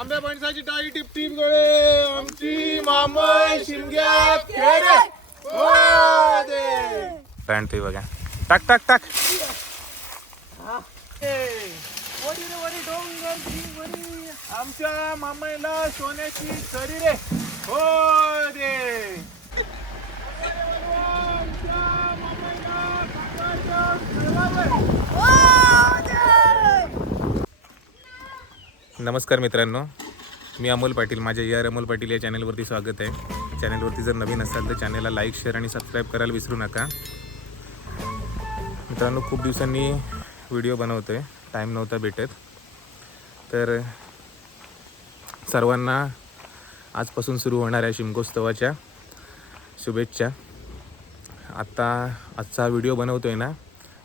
आंब्या फणसाची टाळी टिप टिप गळे. आमची मामाय शिमग्यात खेळ हो दे. पॅन्ट ते बघा. टाक टाक टाक. आमच्या मामाईला सोन्याची सरी रे. हो दे नमस्कार मित्रांनो मी अमोल पाटील माझ्या या अमोल पाटील या चॅनलवरती स्वागत आहे. चॅनलवरती जर नवीन असाल तर चॅनलला लाईक शेअर आणि सबस्क्राईब करायला विसरू नका. मित्रांनो खूप दिवसांनी व्हिडिओ बनवतो आहे टाईम नव्हता भेटत. तर सर्वांना आजपासून सुरू होणाऱ्या शिमगोत्सवाच्या शुभेच्छा. आत्ता आजचा व्हिडिओ बनवतो आहे ना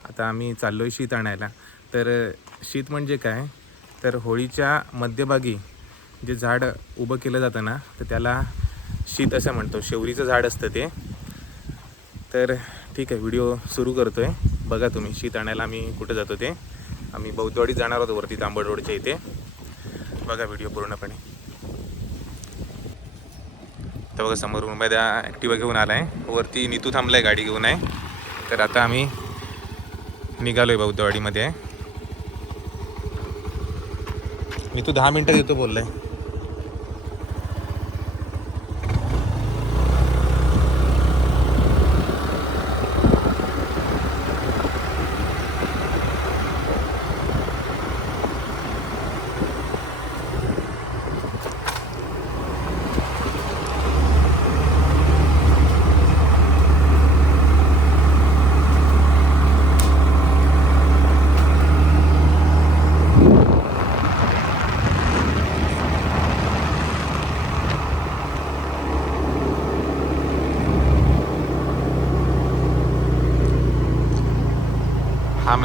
आता आम्ही चाललो आहे शीत आणायला. तर शीत म्हणजे काय? तर होळीच्या मध्यभागी जे झाड उभं केलं जातं ना तर त्याला शीत असं म्हणतो. शेवरीचं झाड असतं ते. तर ठीक आहे व्हिडिओ सुरू करतो आहे बघा तुम्ही शीत आणायला आम्ही कुठं जातो ते. आम्ही बौद्धवाडीत जाणार आहोत वरती तांबड रोडच्या इथे. बघा व्हिडिओ पूर्णपणे. तर बघा समोर मुंबईत ॲक्टिवा घेऊन आला आहे वरती नीतू आहे गाडी घेऊन आहे. तर आता आम्ही निघालो आहे बौद्धवाडीमध्ये. मी तू दहा मिनटं येतो बोललाय.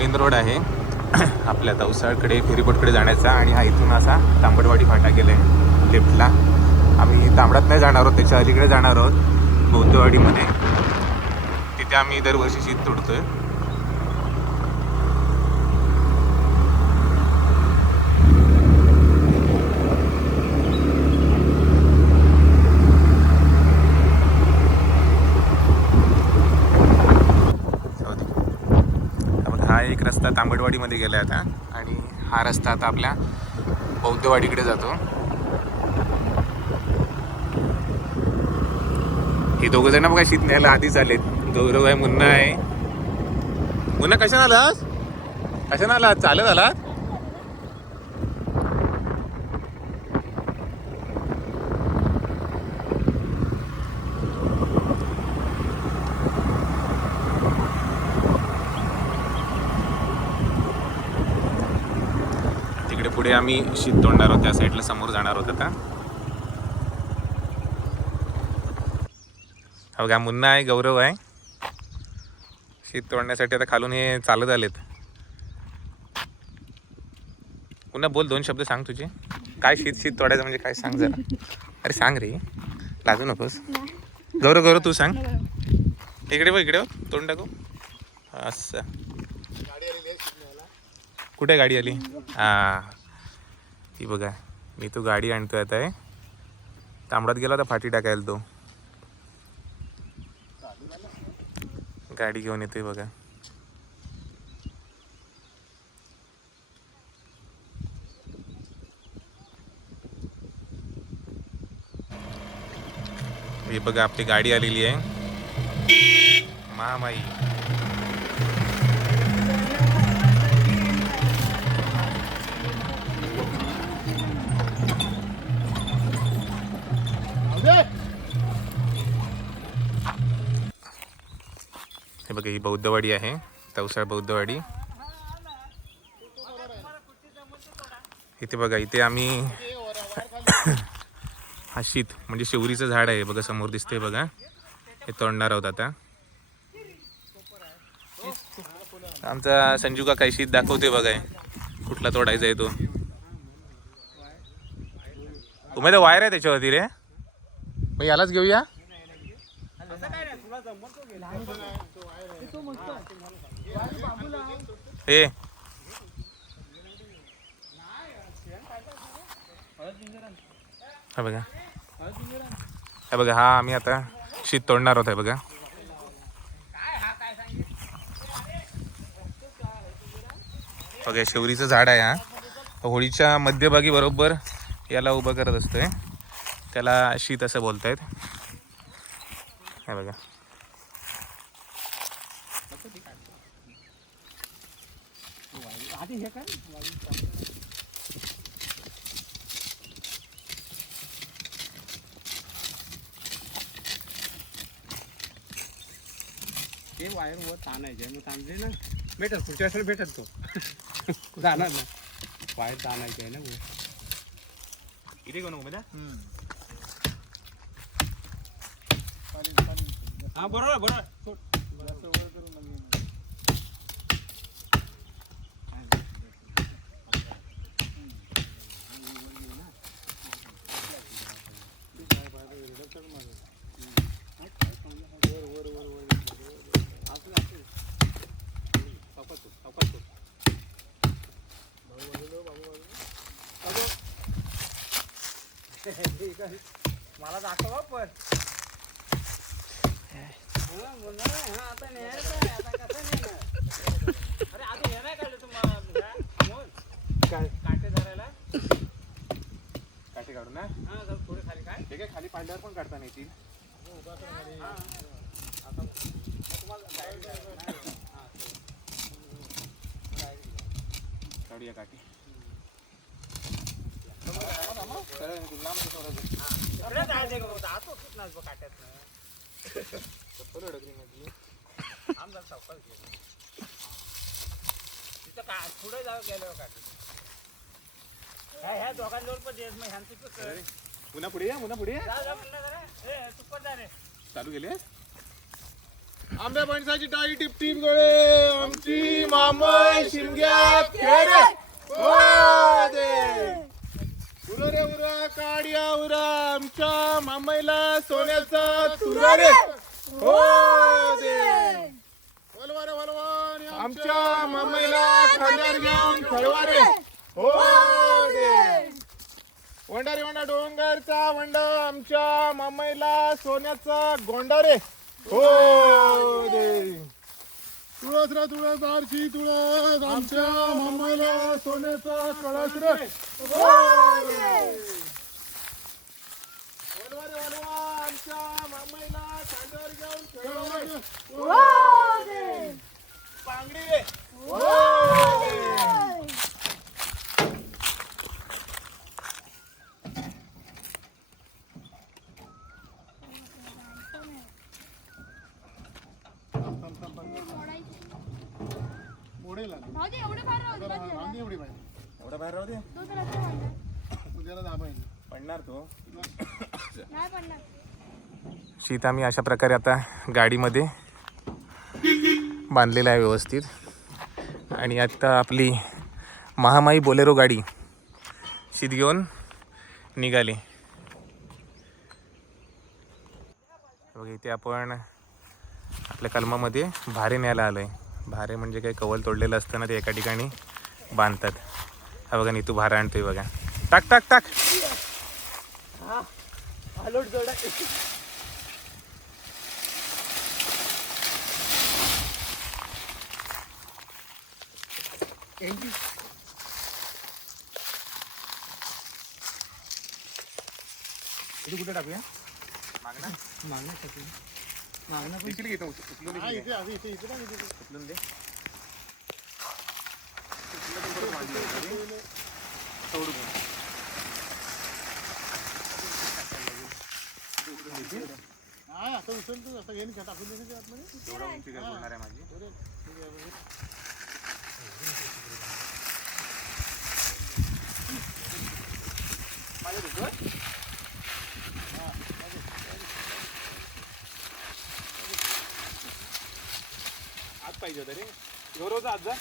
मेन रोड आहे. आपल्या दौसाळकडे फेरीपोटकडे जाण्याचा आणि हा इथून असा तांबडवाडी फाटा गेला आहे लेफ्टला. आम्ही तांबडात नाही जाणार आहोत त्याच्या अलीकडे जाणार आहोत बौद्धवाडीमध्ये तिथे आम्ही दरवर्षी शीत तोडतो आहे दे. त्यामुळे हा एक रस्ता तांबडवाडीमध्ये गेला आता. आणि हा रस्ता आता आपल्या बौद्धवाडीकडे जातो. हे दोघं जण बघा शीत न्यायला आधीच आले गौरव आहे मुन्ना आहे. मुन्ना कशाने आलास? कशाने आला चालत आला तिकडे पुढे आम्ही शीत तोडणार आहोत त्या साईडला समोर जाणार आहोत आता. हो का मुन्ना आहे गौरव आहे. शीत तोडण्यासाठी आता खालून हे चालत आलेत. पुन्हा बोल दोन शब्द सांग तुझे. काय शीत शीत तोडायचं म्हणजे काय सांग जरा. अरे सांग रे. लाजू नकोस. गौरव गौरव तू सांग. इकडे बघ इकडे बघ. तोंड टाकू. असं. कुठे गाडी आली? हा. ती बघा मी तो गाडी आणतोय आता आहे तांबडात गेला तर फाटी टाकायला तो. गाडी घेऊन येतोय बघा. हे बघा आपली गाडी आलेली आहे. महामाई बघा ही बौद्धवाडी आहे. तवसाळ बौद्धवाडी. इथे बघा इथे आम्ही हा शीत म्हणजे शेवरीचं झाड आहे. बघा समोर दिसतंय बघा. हे तोडणार आहोत आता. आमचा संजू का काही शीत दाखवते बघा. कुठला तोडायचा आहे तो. तुम्ही वायर आहे त्याच्यावरती रे. मग यालाच घेऊया. हे बघा. हे बघा हा आम्ही आता शीत तोडणार आहोत आहे बघा. बघा शेवरीचं झाड आहे हा. होळीच्या मध्यभागी बरोबर याला उभं करत असतोय. त्याला शीत असं बोलतायत. हे बघा. आधी हे काय ते वायर वर ताणायचे मग ताणले ना. भेटल पुढच्या वेळेस भेटल तो. जाणार ना. वायर ताणायचे आहे ना. इथे कोण उभं हा बरोबर बरोबर. मला दाखवा पण आहे. आता आहे. आता? अरे आधी हे नाही काढलं तुम्हाला अमोल? काय काटे धरायला काटे काढून ना हा थोडे खाली काय ते काय खाली पण काढता नाही ती. आता तुम्हाला आहे. काढूया सगळं जायचं का बाबा? आतो सुटणार बघ काट्यातनं. आम जरा सावकाश घे. तिथं का पुढे जाऊ गेल्यावर काटे ह्या दोघांजवळ पण देत मग ह्यांचं तू पुन्हा पुढे या पुन्हा पुढे या जा जा म्हणलं जरा. ए, तू पण जा रे. चालू गेले आंब्या माणसाची टाळी टिप गळे आमची मामय शिमग्यात खेळ हो दे उरा रे उरा काड्या उरा आमच्या मामईला सोन्याचा तुरा रे. हो दे. वलवा रे वलवा आमच्या मामईला खांद्यावर घेऊन खेळवा रे. हो दे. वंडा रे वंडा डोंगरचा वंड आमच्या मामईला सोन्याचा गोंडा रे. हो दे. तुळस रे तुळस दारची तुळस. आमच्या मामईला सोन्याचा कळस रे. हो दे वलवा रे वलवा आमच्या मामईला खांद्यावर घेऊन खेळवा रे हो दे पांगडी रे हो दे मोडे लागले भाऊजी एवढे फार राहू दे, बस झालं. रांदी एवढी पाहिजे एवढा बाहेर राहू दे तू तर असं म्हणला. उद्याला दाबायची पडणार तो नाही पडणार शीत आम्ही अशा प्रकारे आता गाडीमध्ये बांधलेलं आहे व्यवस्थित. आणि आत्ता आपली महामाई बोलेरो गाडी शीत घेऊन निघाली. बघा इथे आपण आपल्या कलमामध्ये भारे न्यायला आलो आहे भारे म्हणजे काही कवल तोडलेलं असतं ना ते एका ठिकाणी बांधतात. हा बघा नीतू भारा आणतोय बघा. टाक टाक टाक. जोडा इथे कुठे टाकूया? मागणं? मागण्यासाठी देखील घेतो उचलून हा दे. इथे आधी इथे इथे पण इथे. उचलून दे. हा आता उचलतो असं घेऊन टाकून द्यायचं आतमध्ये. एवढा उंची काय बोलणार आहे माझी. आज पाहिजे होतं रे गौरवचा आज जा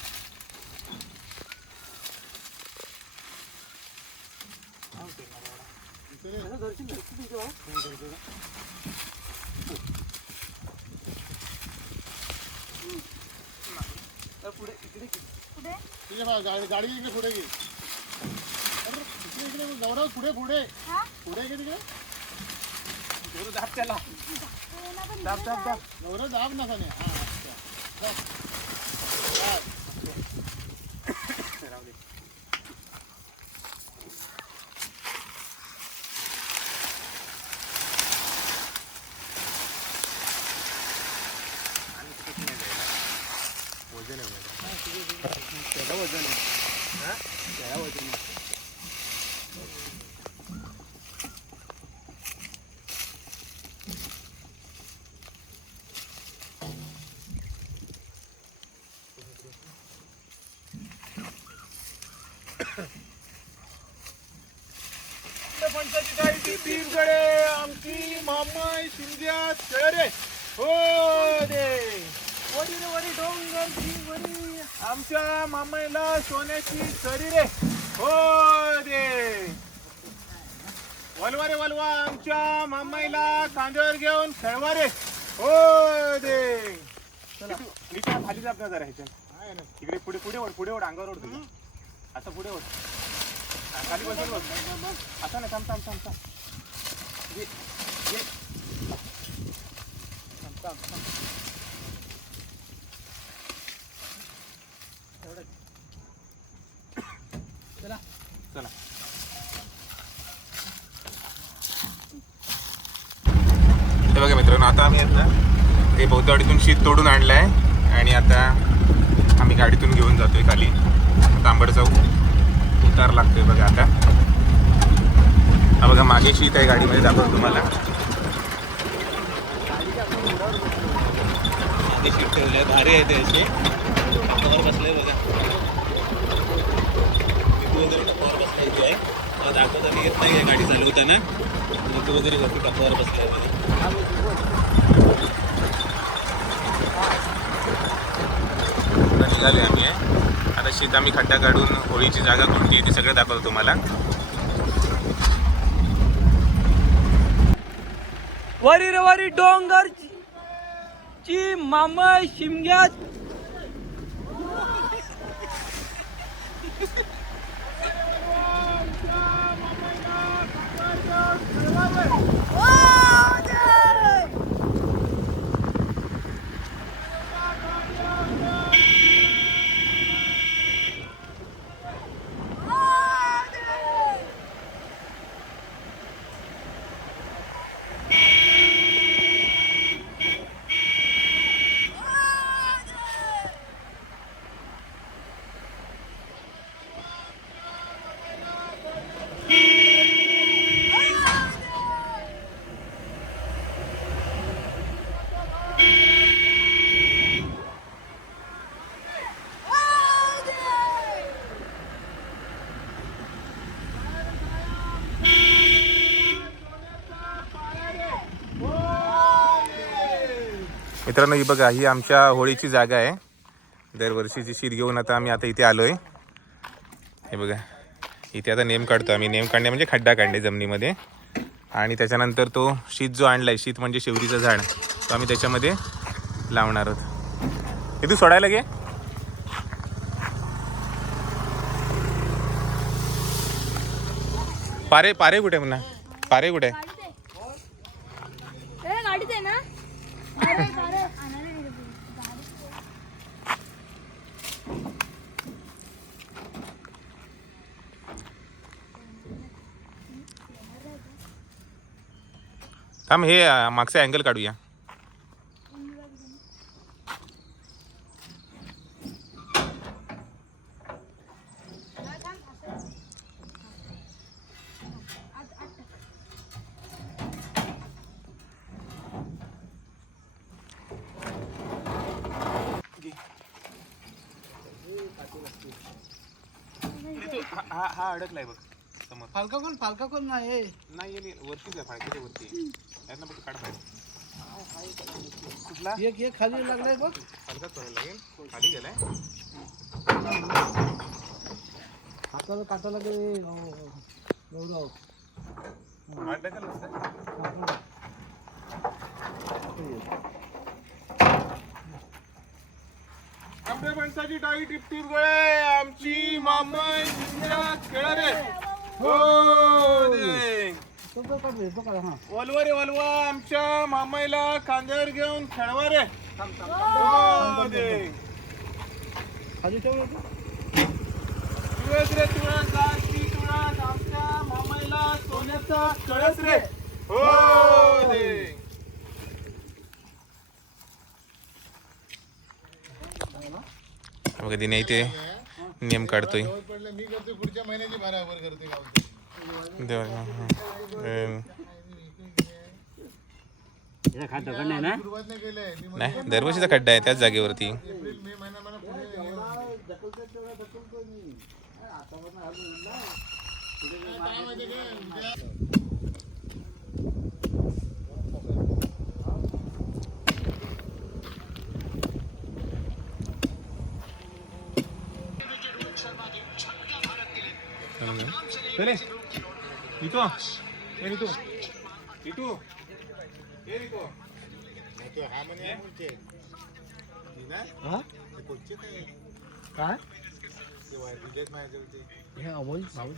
तुझ्या बा- गाडी गाडी इकडे पुढे घे. इकडे इकडे गौरव पुढे पुढे. हा? पुढे इकडे तिकडे गौरव दाब त्याला. पण दाब दाब दाब. गौरव दाब नका नाही हा अच्छा. दाब. दाब. राहू दे वजन आहे वजन. त्याला वजन आहे हा? त्याला वजन आहे ताई टिपीर गळे आमची मामाई शिंद्यात खेळ रे हो दे वरी रे वरी डोंगरची वरी आमच्या मामाईला सोन्याची सरी रे. हो दे वलवा रे वलवा. आमच्या मामाईला कांद्यावर घेऊन खेळवा रे. हो दे खाली दाब ना जरा ह्याच्यात. इकडे पुढे पुढे ओढ पुढे ओढ. अंगावर ओढ तुझ्या. असं पुढे ओढ. खाली बसून बस असं नाही थांब थांब थांब थांब ये, ये. थांब, थांब, थांब. चला चला हे बघा मित्रांनो आता आम्ही आता ते बौद्धवाडीतून शीत तोडून आणलं आहे आणि आता आम्ही गाडीतून घेऊन जातोय खाली तांबड चौक उतार लागतोय बघा आता. हा बघा मागे शीत आहे गाडीमध्ये दाखवतो तुम्हाला. शीट ठेवले भारी आहे ते असे टप्पावर बसले बघा. इथे वगैरे टप्पावर बसला इथे आहे. मला दाखवताना येत नाही गाडी चालवताना. इथे वगैरे वरती टप्पावर बसलाय बघा. निघाले आम्ही आहे आता शेत आम्ही खड्डा काढून होळीची जागा कोणती आहे ती सगळं दाखवतो तुम्हाला. वरी रे वरी डोंगर ची मामा शिमग्यात मित्रांनो ही बघा ही आमच्या होळीची जागा आहे. दरवर्षीची शीत घेऊन आता आम्ही आता इथे आलोय. हे बघा इथे आता नेम काढतो आम्ही. नेम काढणे म्हणजे खड्डा काढणे जमिनीमध्ये. आणि त्याच्यानंतर तो शीत जो आणलाय शीत म्हणजे शेवरीचं झाड तो आम्ही त्याच्यामध्ये लावणार आहोत. हे तू सोडायला घे पारे पारे कुठे म्हणा? पारे कुठे गाडीत आहे ए, गाडीत आहे ना अरे, अरे, आणायला गेलो तुम्ही. गाडीत आहे. थांब हे मागचे अँगल काढूया. हा- हा अडकलाय बघ. समोर फालका कोण? फालका कोण? नाही नाही येईल वरतीच आहे फाळक्याच्या वरती. यातनं बघ काढ बाहेर. कुठला? एक एक खाली लागलाय बघ. हलकाच करायला लागेल. खाली गेलाय. हाताला काटा लागेल गौरव. आंबे माणसाची डाळी टिपटीप गळे. आमची मामाई शिंद्यात हो तो हा वलवा रे वलवा आमच्या मामाईला खांद्यावर घेऊन खेळवा रे. हो दे खाली ठेव रे तू. तुळस रे तुळस आमच्या मामाईला सोन्याचा कळस रे. हो दे बघा दिने इथे. नियम काढतोय. मी करतो पुढच्या महिन्याची बराबर करते गावचं. देवा, हा, हा. अं, सुरुवात नाही दरवर्षीचा खड्डा आहे त्याच जागेवरती. एप्रिल चले इथो ए इथो इथो ए इथो तो हा म्हणे? हा? ते पुढचे काय? काय माझ्या होते. हे अमोल भाऊ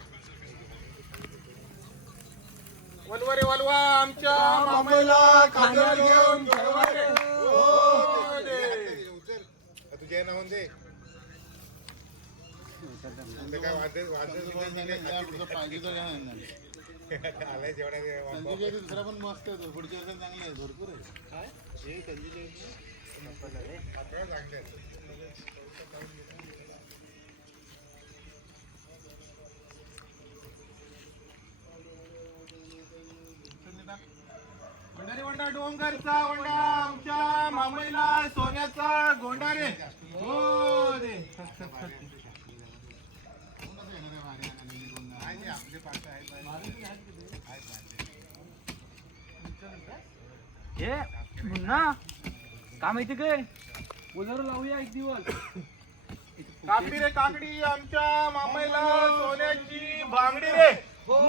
वलवा रे वलवा आमच्या मामाईला खांद्यावर घेऊन हो उचल. आ, तुझ्या नावाने दे. ते काय वाद्य- वाद्य सुद्धा नाही, खाली ते. आलाय जेवढा ते वापा. दुसरा पण मस्त आहे तो. पुढच्या वर्षी चांगला आहे भरपूर आहे. हे चांगले वंडा डोंगरचा वंडा आमच्या मामाईला सोन्याचा गोंडा रे हो दे हे मुन्ना का माहिती काय उजर लावूया एक दिवस. काकडी रे काकडी आमच्या मामाईला सोन्याची बांगडी रे. हो.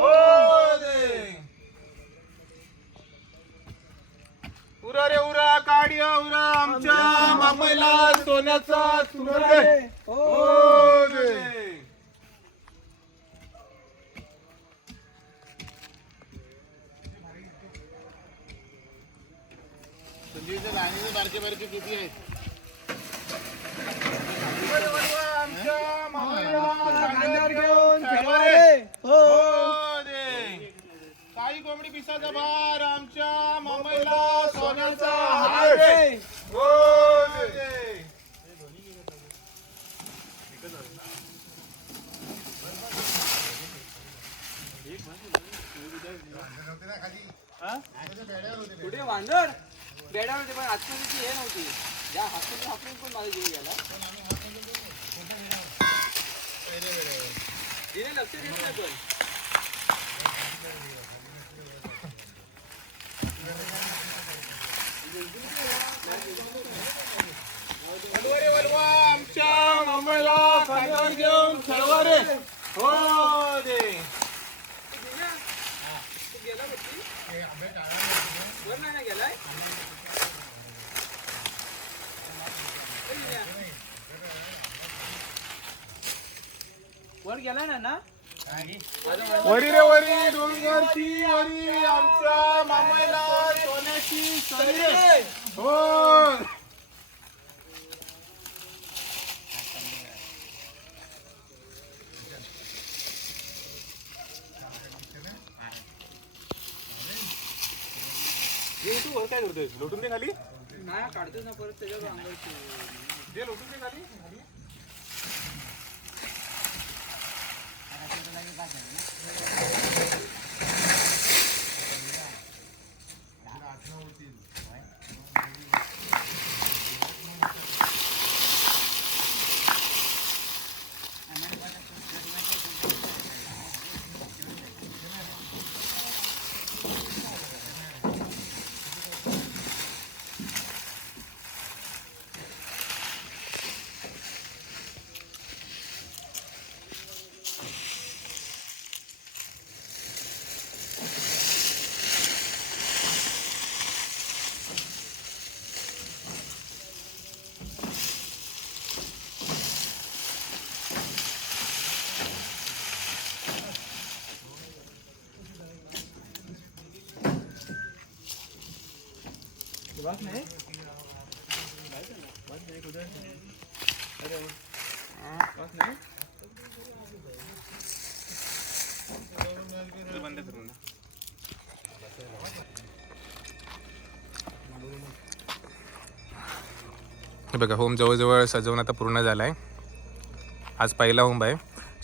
दे उरा रे उरा काढिया उरा आमच्या मामाईला सोन्याचा सुंदर रे. हो. दे संजीवच्या बारके बारके किती आहेत आमच्या मामाईला खांद्यावर घेऊन खेळवा रे हो दे काही कोंबडी पिसाचा भार आमच्या मामाईला सोन्याचा हार रे हो दे नव्हते ना खाली त्याच्या बेड्यावर होते ते. कुठे वांदर बेड्यावर होते पण आजकालची हे नव्हती या हापून हापून पण माझा जीव गेला तिने लक्ष देत नाही पण वलवा रे वलवा आमच्या मामाईला खांद्यावर घेऊन खेळवा रे हो दे वर गेलाय ना ना वरी रे वरी डोंगरची वरी आमचा मामायला सोन्याची सरी. हो. तू वर काय करतोय लोटून दे खाली. नाही काढतोय ना परत त्याच्या अंगायचं दे लोटून दे खाली खाली. हे बघा होम जवळजवळ सजवून आता पूर्ण झाला आहे आज पहिला होम आहे.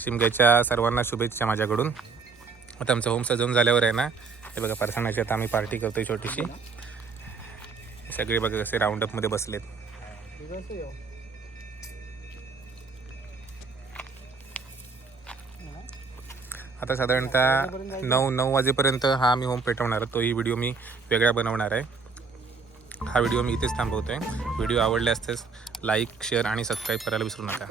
शिमग्याच्या सर्वांना शुभेच्छा माझ्याकडून. आता आमचं होम सजवून झाल्यावर आहे ना हे बघा परसणाची आता आम्ही पार्टी करतोय छोटीशी. सगळे बघा कसे राऊंडअपमध्ये बसलेत. आता साधारणतः नऊ नऊ वाजेपर्यंत हा मी होम पेटवणार. आहे. तोही व्हिडिओ मी वेगळा बनवणार आहे. हा व्हिडिओ मी इथेच थांबवतो आहे व्हिडिओ आवडले असतेच लाईक शेअर आणि सबस्क्राईब करायला विसरू नका.